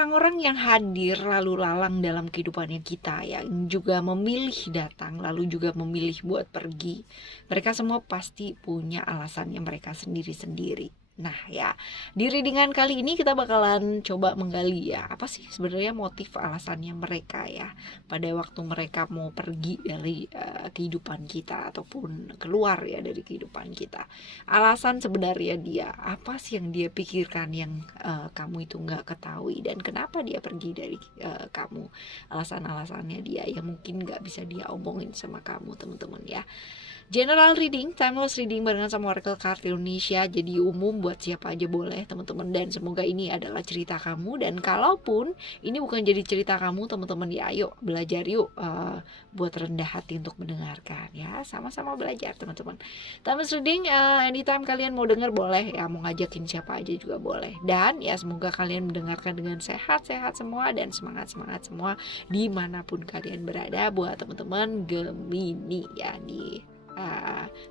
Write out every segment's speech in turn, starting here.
orang-orang yang hadir lalu lalang dalam kehidupannya kita, yang juga memilih datang lalu juga memilih buat pergi, mereka semua pasti punya alasannya mereka sendiri-sendiri. Nah ya, di readingan kali ini kita bakalan coba menggali ya, apa sih sebenarnya motif alasannya mereka ya pada waktu mereka mau pergi dari kehidupan kita ataupun keluar ya dari kehidupan kita. Alasan sebenarnya dia, apa sih yang dia pikirkan yang kamu itu nggak ketahui, dan kenapa dia pergi dari kamu. Alasan-alasannya dia yang mungkin nggak bisa dia omongin sama kamu, teman-teman ya. General reading, timeless reading barengan sama Oracle Card Indonesia. Jadi umum buat siapa aja boleh teman-teman, dan semoga ini adalah cerita kamu. Dan kalaupun ini bukan jadi cerita kamu teman-teman ya, ayo belajar yuk buat rendah hati untuk mendengarkan ya. Sama-sama belajar teman-teman. Timeless reading anytime kalian mau dengar boleh ya, mau ngajakin siapa aja juga boleh. Dan ya semoga kalian mendengarkan dengan sehat-sehat semua dan semangat-semangat semua dimanapun kalian berada buat teman-teman Gemini ya di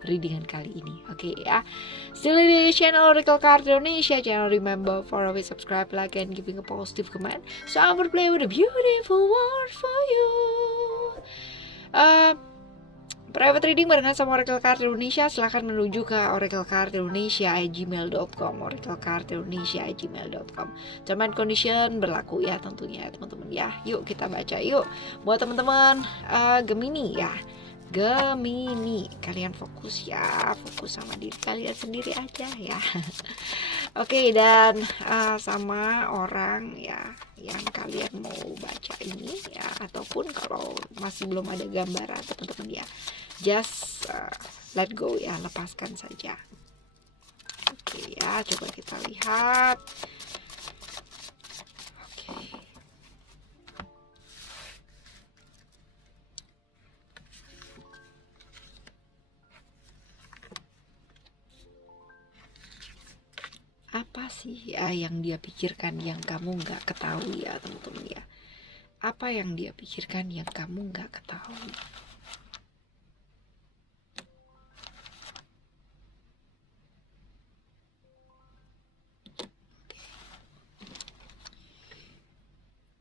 readingan kali ini. Oke ya. Still di channel Oracle Card Indonesia channel. Remember for always subscribe, like, and giving a positive comment. So I will play with a beautiful word for you. Private reading barengan sama Oracle Card Indonesia, silahkan menuju ke oraclecardindonesia@gmail.com, oraclecardindonesia@gmail.com. Term and condition berlaku ya tentunya teman-teman ya. Yuk kita baca yuk. Buat teman-teman Gemini ya. Gemini, kalian fokus ya, fokus sama diri kalian sendiri aja ya. Oke, dan sama orang ya yang kalian mau baca ini ya, ataupun kalau masih belum ada gambaran teman-teman ya, just let go ya, lepaskan saja. Oke ya, coba kita lihat. Apa sih ya yang dia pikirkan yang kamu nggak ketahui ya teman-teman ya? Apa yang dia pikirkan yang kamu nggak ketahui?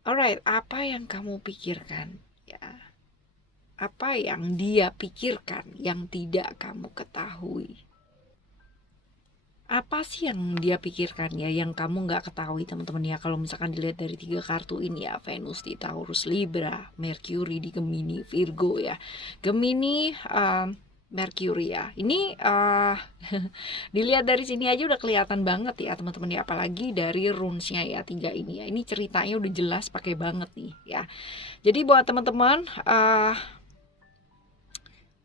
Alright, apa yang kamu pikirkan ya? Apa yang dia pikirkan yang tidak kamu ketahui? Apa sih yang dia pikirkan ya yang kamu nggak ketahui teman-teman ya? Kalau misalkan dilihat dari 3 kartu ini ya, Venus di Taurus, Libra, Mercury di Gemini, Virgo ya. Gemini, Mercury ya. Ini dilihat dari sini aja udah kelihatan banget ya teman-teman ya, apalagi dari runesnya ya 3 ini ya. Ini ceritanya udah jelas pakai banget nih ya. Jadi buat teman-teman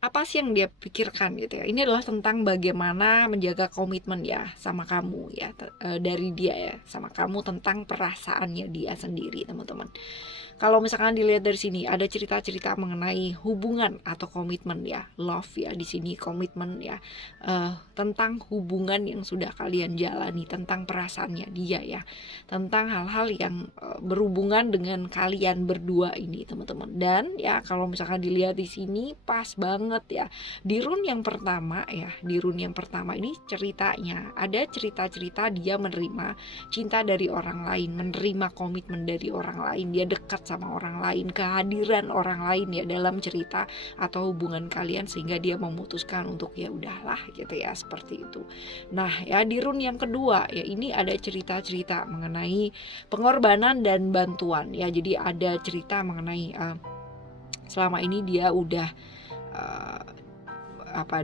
apa sih yang dia pikirkan gitu ya, ini adalah tentang bagaimana menjaga komitmen ya sama kamu ya, dari dia ya sama kamu, tentang perasaannya dia sendiri teman-teman. Kalau misalkan dilihat dari sini ada cerita-cerita mengenai hubungan atau komitmen ya, love ya di sini, komitmen ya, tentang hubungan yang sudah kalian jalani, tentang perasaannya dia ya, tentang hal-hal yang berhubungan dengan kalian berdua ini teman-teman. Dan ya kalau misalkan dilihat di sini pas banget ya di rune yang pertama ya, di rune yang pertama ini ceritanya ada cerita-cerita dia menerima cinta dari orang lain, menerima komitmen dari orang lain, dia dekat sama orang lain, kehadiran orang lain ya dalam cerita atau hubungan kalian, sehingga dia memutuskan untuk ya udahlah gitu ya, seperti itu. Nah ya di rune yang kedua ya, ini ada cerita-cerita mengenai pengorbanan dan bantuan ya. Jadi ada cerita mengenai selama ini dia udah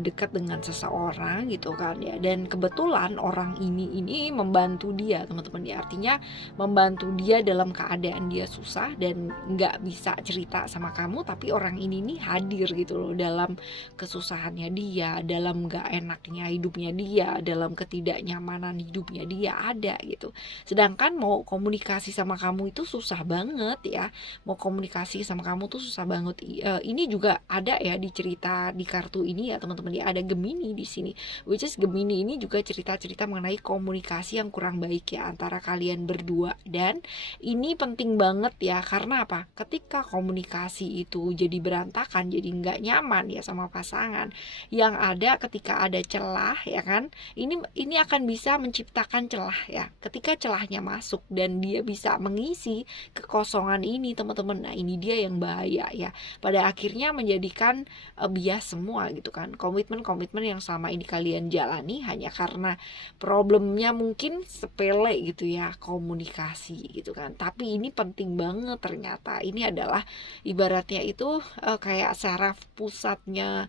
dekat dengan seseorang gitu kan ya, dan kebetulan orang ini membantu dia teman-teman ya, artinya membantu dia dalam keadaan dia susah dan nggak bisa cerita sama kamu, tapi orang ini nih hadir gitu loh dalam kesusahannya dia, dalam nggak enaknya hidupnya dia, dalam ketidaknyamanan hidupnya dia ada gitu. Sedangkan mau komunikasi sama kamu itu susah banget ya, mau komunikasi sama kamu tuh susah banget. Ini juga ada ya di cerita di kartu ini ya ya teman-teman ya, ada Gemini di sini, which is Gemini ini juga cerita-cerita mengenai komunikasi yang kurang baik ya antara kalian berdua. Dan ini penting banget ya, karena apa? Ketika komunikasi itu jadi berantakan, jadi nggak nyaman ya sama pasangan, yang ada ketika ada celah ya kan, ini akan bisa menciptakan celah ya. Ketika celahnya masuk dan dia bisa mengisi kekosongan ini teman-teman, nah ini dia yang bahaya ya, pada akhirnya menjadikan bias semua gitu kan. Komitmen yang selama ini kalian jalani hanya karena problemnya mungkin sepele gitu ya, komunikasi gitu kan. Tapi ini penting banget ternyata. Ini adalah ibaratnya itu kayak saraf pusatnya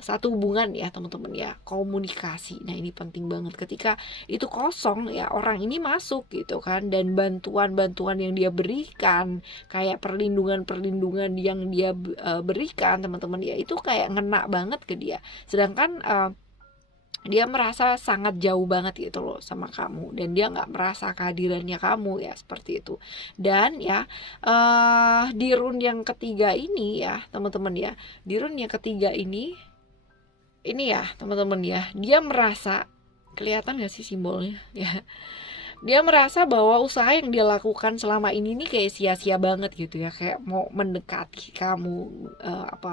satu hubungan ya teman-teman ya, komunikasi. Nah ini penting banget, ketika itu kosong ya, orang ini masuk gitu kan, dan bantuan-bantuan yang dia berikan, kayak perlindungan yang dia berikan teman-teman ya, itu kayak ngena banget ke dia. Sedangkan dia merasa sangat jauh banget gitu loh sama kamu, dan dia nggak merasa kehadirannya kamu ya, seperti itu. Dan ya di run yang ketiga ini ya teman-teman ya, di run yang ketiga ini ya teman-teman ya, dia merasa, kelihatan gak sih simbolnya ya, dia merasa bahwa usaha yang dia lakukan selama ini nih kayak sia-sia banget gitu ya, kayak mau mendekati kamu,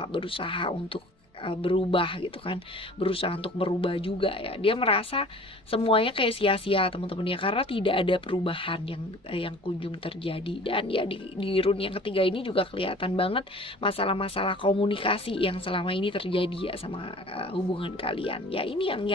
berusaha untuk berubah gitu kan, berusaha untuk merubah juga ya. Dia merasa semuanya kayak sia-sia teman-teman ya, karena tidak ada perubahan yang kunjung terjadi. Dan ya di run yang ketiga ini juga kelihatan banget masalah-masalah komunikasi yang selama ini terjadi ya sama hubungan kalian ya. Ini yang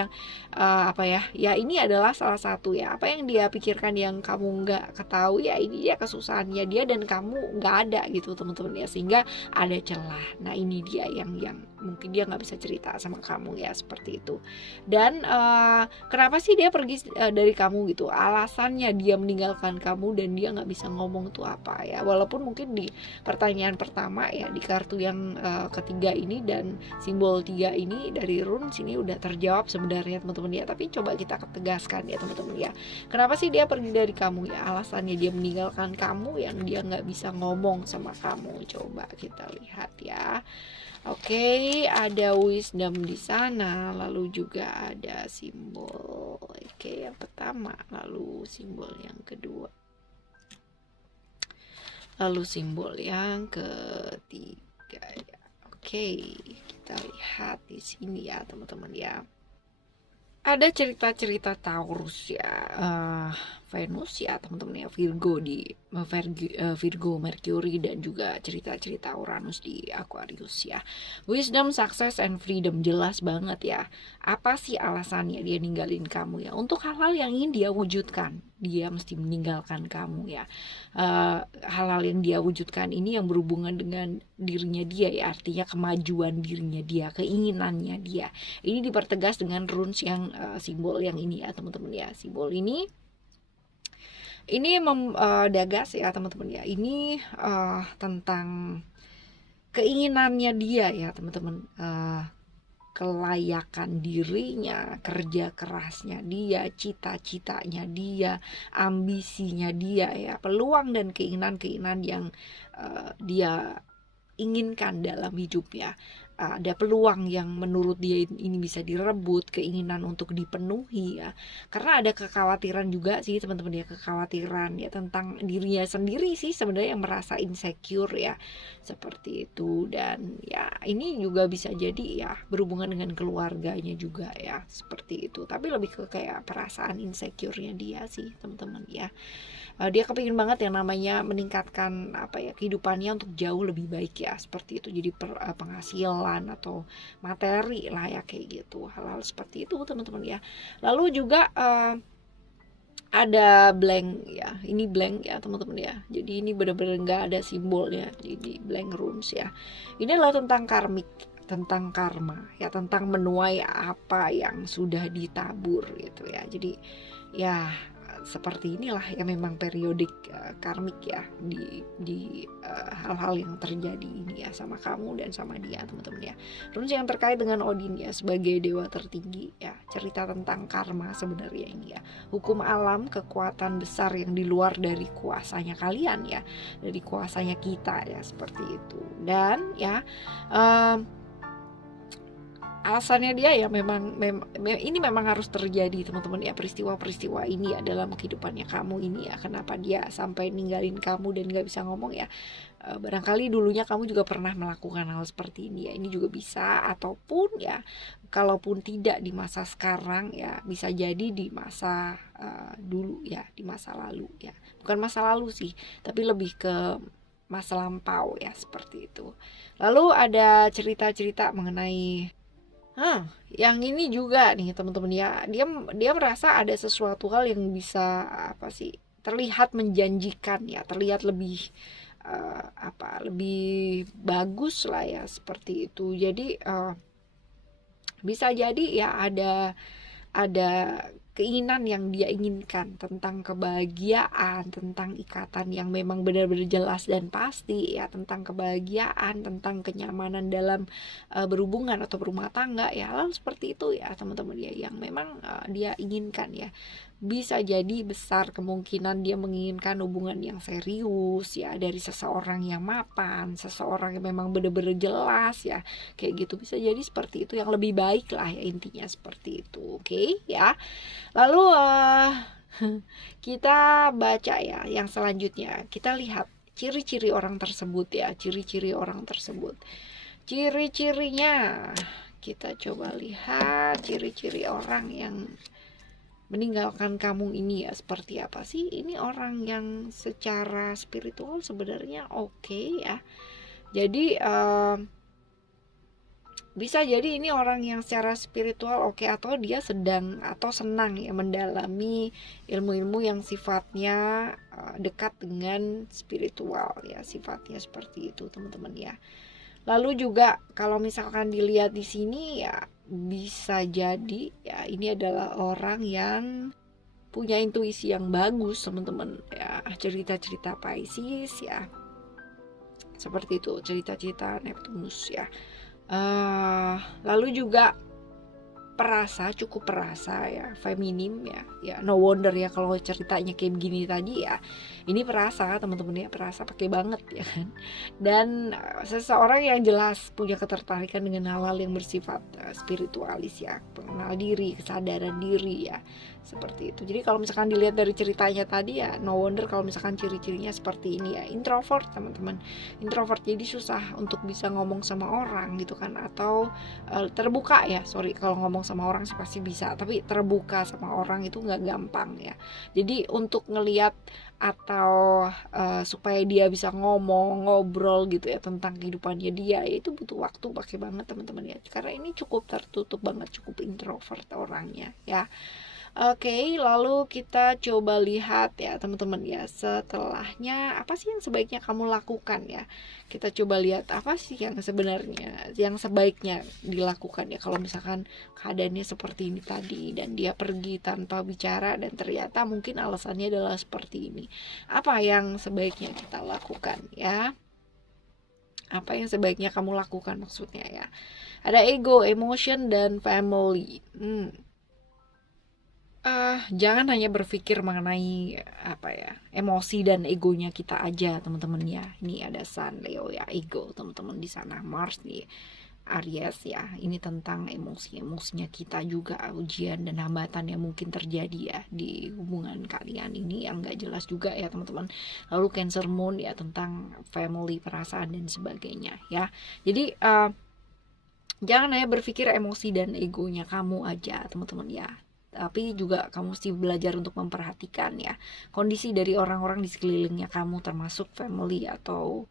ini adalah salah satu ya, apa yang dia pikirkan yang kamu nggak ketahui ya, ini dia kesusahannya dia dan kamu nggak ada gitu teman-teman ya, sehingga ada celah. Nah ini dia yang mungkin dia nggak bisa cerita sama kamu ya, seperti itu. Dan kenapa sih dia pergi dari kamu gitu, alasannya dia meninggalkan kamu dan dia nggak bisa ngomong tuh apa ya. Walaupun mungkin di pertanyaan pertama ya, di kartu yang ketiga ini dan simbol 3 ini dari run sini udah terjawab sebenarnya teman-teman ya, tapi coba kita tegaskan ya teman-teman ya, kenapa sih dia pergi dari kamu ya, alasannya dia meninggalkan kamu yang dia nggak bisa ngomong sama kamu. Coba kita lihat ya. Oke, ada wisdom di sana, lalu juga ada simbol. Oke, yang pertama, lalu simbol yang kedua, lalu simbol yang ketiga ya. Oke, kita lihat di sini ya teman-teman ya. Ada cerita-cerita Taurus ya, Venus ya teman-teman ya, Virgo Virgo, Mercury, dan juga cerita-cerita Uranus di Aquarius ya. Wisdom, success, and freedom, jelas banget ya. Apa sih alasannya dia ninggalin kamu ya? Untuk hal-hal yang ingin dia wujudkan, dia mesti meninggalkan kamu ya. Hal-hal yang dia wujudkan ini yang berhubungan dengan dirinya dia ya, artinya kemajuan dirinya dia, keinginannya dia. Ini dipertegas dengan runes yang simbol yang ini ya teman-teman ya. Simbol ini dagas ya teman-teman ya. Ini tentang keinginannya dia ya teman-teman, kelayakan dirinya, kerja kerasnya dia, cita-citanya dia, ambisinya dia ya, peluang dan keinginan-keinginan yang dia inginkan dalam hidupnya. Ada peluang yang menurut dia ini bisa direbut, keinginan untuk dipenuhi ya. Karena ada kekhawatiran juga sih teman-teman ya, kekhawatiran ya tentang dirinya sendiri sih sebenarnya, yang merasa insecure ya, seperti itu. Dan ya ini juga bisa jadi ya berhubungan dengan keluarganya juga ya, seperti itu. Tapi lebih ke kayak perasaan insecure-nya dia sih teman-teman ya. Dia kepingin banget yang namanya meningkatkan kehidupannya untuk jauh lebih baik ya, seperti itu. Jadi penghasilan atau materi lah ya, kayak gitu, hal-hal seperti itu teman-teman ya. Lalu juga ada blank ya, ini blank ya teman-teman ya. Jadi ini benar-benar nggak ada simbolnya, jadi blank runes ya. Ini adalah tentang karmik, tentang karma ya, tentang menuai apa yang sudah ditabur gitu ya. Jadi ya seperti inilah ya, memang periodik karmik ya di hal-hal yang terjadi ini ya sama kamu dan sama dia teman-teman ya. Runes yang terkait dengan Odin ya sebagai dewa tertinggi ya, cerita tentang karma sebenarnya ini ya, hukum alam, kekuatan besar yang di luar dari kuasanya kalian ya, dari kuasanya kita ya, seperti itu. Dan ya alasannya dia ya ini memang harus terjadi teman-teman ya, peristiwa-peristiwa ini ya dalam kehidupannya kamu ini ya, kenapa dia sampai ninggalin kamu dan gak bisa ngomong ya. Barangkali dulunya kamu juga pernah melakukan hal seperti ini ya, ini juga bisa, ataupun ya kalaupun tidak di masa sekarang ya, bisa jadi di masa dulu ya, di masa lalu ya, bukan masa lalu sih, tapi lebih ke masa lampau ya, seperti itu. Lalu ada cerita-cerita mengenai yang ini juga nih teman-teman ya, dia merasa ada sesuatu hal yang bisa terlihat menjanjikan ya, terlihat lebih lebih bagus lah ya, seperti itu. Jadi bisa jadi ya ada keinginan yang dia inginkan tentang kebahagiaan, tentang ikatan yang memang benar-benar jelas dan pasti ya, tentang kebahagiaan, tentang kenyamanan dalam berhubungan atau berumah tangga ya, hal seperti itu ya teman-teman ya, yang memang dia inginkan ya. Bisa jadi besar kemungkinan dia menginginkan hubungan yang serius ya, dari seseorang yang mapan, seseorang yang memang benar-benar jelas ya, kayak gitu. Bisa jadi seperti itu, yang lebih baik lah ya, intinya seperti itu. Oke ya. Lalu kita baca ya yang selanjutnya, kita lihat ciri-ciri orang tersebut ya, ciri-ciri orang tersebut. Ciri-cirinya kita coba lihat, ciri-ciri orang yang meninggalkan kamu ini ya seperti apa sih. Ini orang yang secara spiritual sebenarnya oke ya. Jadi bisa jadi ini orang yang secara spiritual oke, atau dia sedang atau senang ya mendalami ilmu-ilmu yang sifatnya dekat dengan spiritual ya, sifatnya seperti itu teman-teman ya. Lalu juga kalau misalkan dilihat di sini ya, bisa jadi ya ini adalah orang yang punya intuisi yang bagus teman-teman ya, cerita-cerita Pisces ya, seperti itu, cerita-cerita Neptunus ya. Lalu juga cukup perasa ya, feminim ya, no wonder ya kalau ceritanya kayak begini tadi ya, ini perasa teman-teman ya, perasa pakai banget ya kan. Dan seseorang yang jelas punya ketertarikan dengan hal-hal yang bersifat spiritualis ya, pengenal diri, kesadaran diri ya, seperti itu. Jadi kalau misalkan dilihat dari ceritanya tadi ya, no wonder kalau misalkan ciri-cirinya seperti ini ya. Introvert teman-teman, introvert, jadi susah untuk bisa ngomong sama orang gitu kan, atau terbuka ya, kalau ngomong sama orang sih pasti bisa, tapi terbuka sama orang itu nggak gampang ya. Jadi untuk ngelihat atau supaya dia bisa ngobrol gitu ya tentang kehidupannya dia ya, itu butuh waktu, pakai banget teman-teman ya, karena ini cukup tertutup banget, cukup introvert orangnya ya. Oke, lalu kita coba lihat ya teman-teman ya, setelahnya apa sih yang sebaiknya kamu lakukan ya. Kita coba lihat apa sih yang sebenarnya yang sebaiknya dilakukan ya, kalau misalkan keadaannya seperti ini tadi dan dia pergi tanpa bicara dan ternyata mungkin alasannya adalah seperti ini. Apa yang sebaiknya kita lakukan ya? Apa yang sebaiknya kamu lakukan maksudnya ya? Ada ego, emotion, dan family. Jangan hanya berpikir mengenai emosi dan egonya kita aja teman-teman ya. Ini ada Sun, Leo ya, ego teman-teman di sana, Mars nih, Aries ya. Ini tentang emosinya kita juga, ujian dan hambatan yang mungkin terjadi ya di hubungan kalian ini yang nggak jelas juga ya teman-teman. Lalu Cancer Moon ya, tentang family, perasaan dan sebagainya ya. Jadi jangan hanya berpikir emosi dan egonya kamu aja teman-teman ya, tapi juga kamu mesti belajar untuk memperhatikan ya kondisi dari orang-orang di sekelilingnya kamu, termasuk family atau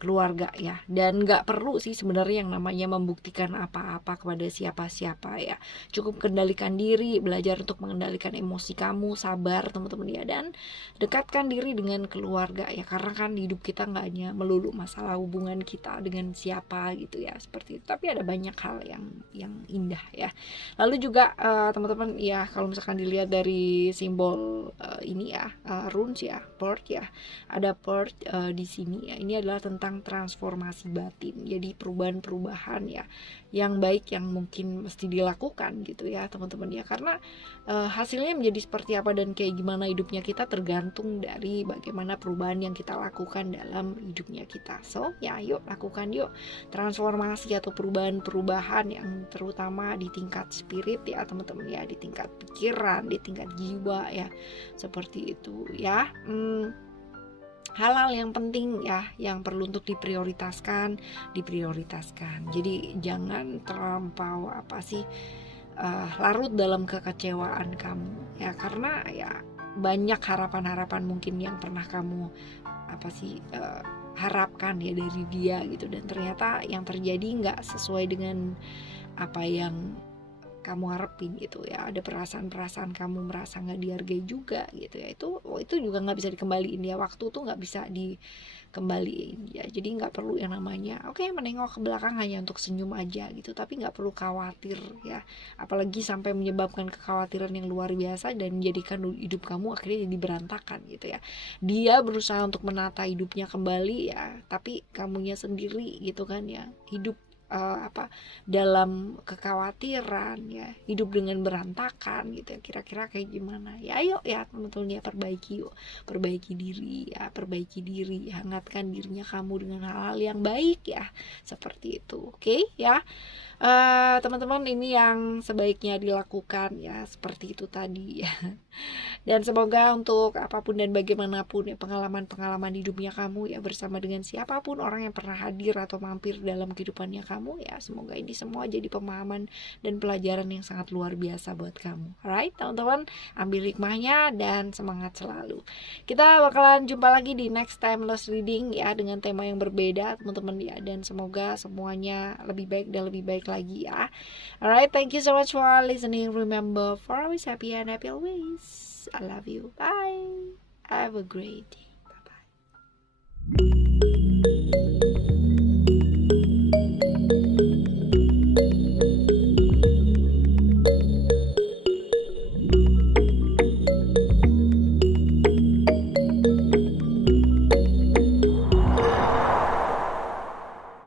keluarga ya. Dan nggak perlu sih sebenarnya yang namanya membuktikan apa-apa kepada siapa-siapa ya. Cukup kendalikan diri, belajar untuk mengendalikan emosi kamu, sabar teman-teman ya, dan dekatkan diri dengan keluarga ya, karena kan hidup kita nggak hanya melulu masalah hubungan kita dengan siapa gitu ya, seperti itu, tapi ada banyak hal yang indah ya. Lalu juga teman-teman ya, kalau misalkan dilihat dari simbol ini ya, runes ya, bird ya, ada bird di sini ya, ini adalah adalah tentang transformasi batin. Jadi perubahan-perubahan ya yang baik yang mungkin mesti dilakukan gitu ya teman-teman ya, karena hasilnya menjadi seperti apa dan kayak gimana hidupnya kita tergantung dari bagaimana perubahan yang kita lakukan dalam hidupnya kita. So ya yuk lakukan yuk transformasi atau perubahan-perubahan yang terutama di tingkat spirit ya teman-teman ya, di tingkat pikiran, di tingkat jiwa ya, seperti itu ya. Hal-hal yang penting ya yang perlu untuk diprioritaskan. Jadi jangan terlampau larut dalam kekecewaan kamu ya, karena ya banyak harapan-harapan mungkin yang pernah kamu harapkan ya dari dia gitu, dan ternyata yang terjadi nggak sesuai dengan apa yang kamu harapin gitu ya. Ada perasaan-perasaan kamu merasa nggak dihargai juga gitu ya, itu juga nggak bisa dikembaliin ya, waktu tuh nggak bisa dikembaliin ya. Jadi nggak perlu yang namanya menengok ke belakang hanya untuk senyum aja gitu, tapi nggak perlu khawatir ya, apalagi sampai menyebabkan kekhawatiran yang luar biasa dan menjadikan hidup kamu akhirnya jadi berantakan gitu ya. Dia berusaha untuk menata hidupnya kembali ya, tapi kamunya sendiri gitu kan ya, hidup dalam kekhawatiran ya, hidup dengan berantakan gitu ya, kira-kira kayak gimana ya. Ayo ya teman-teman ya, perbaiki diri, hangatkan dirinya kamu dengan hal-hal yang baik ya, seperti itu. Oke ya teman-teman, ini yang sebaiknya dilakukan ya, seperti itu tadi ya. Dan semoga untuk apapun dan bagaimanapun ya pengalaman-pengalaman hidupnya kamu ya, bersama dengan siapapun orang yang pernah hadir atau mampir dalam kehidupannya kamu ya, semoga ini semua jadi pemahaman dan pelajaran yang sangat luar biasa buat kamu. Alright teman-teman, ambil hikmahnya dan semangat selalu. Kita bakalan jumpa lagi di next timeless reading ya, dengan tema yang berbeda teman-teman ya, dan semoga semuanya lebih baik dan lebih baik lagi ya. Alright, thank you so much for listening. Remember, for always happy and happy always. I love you. Bye. Have a great day. Bye bye.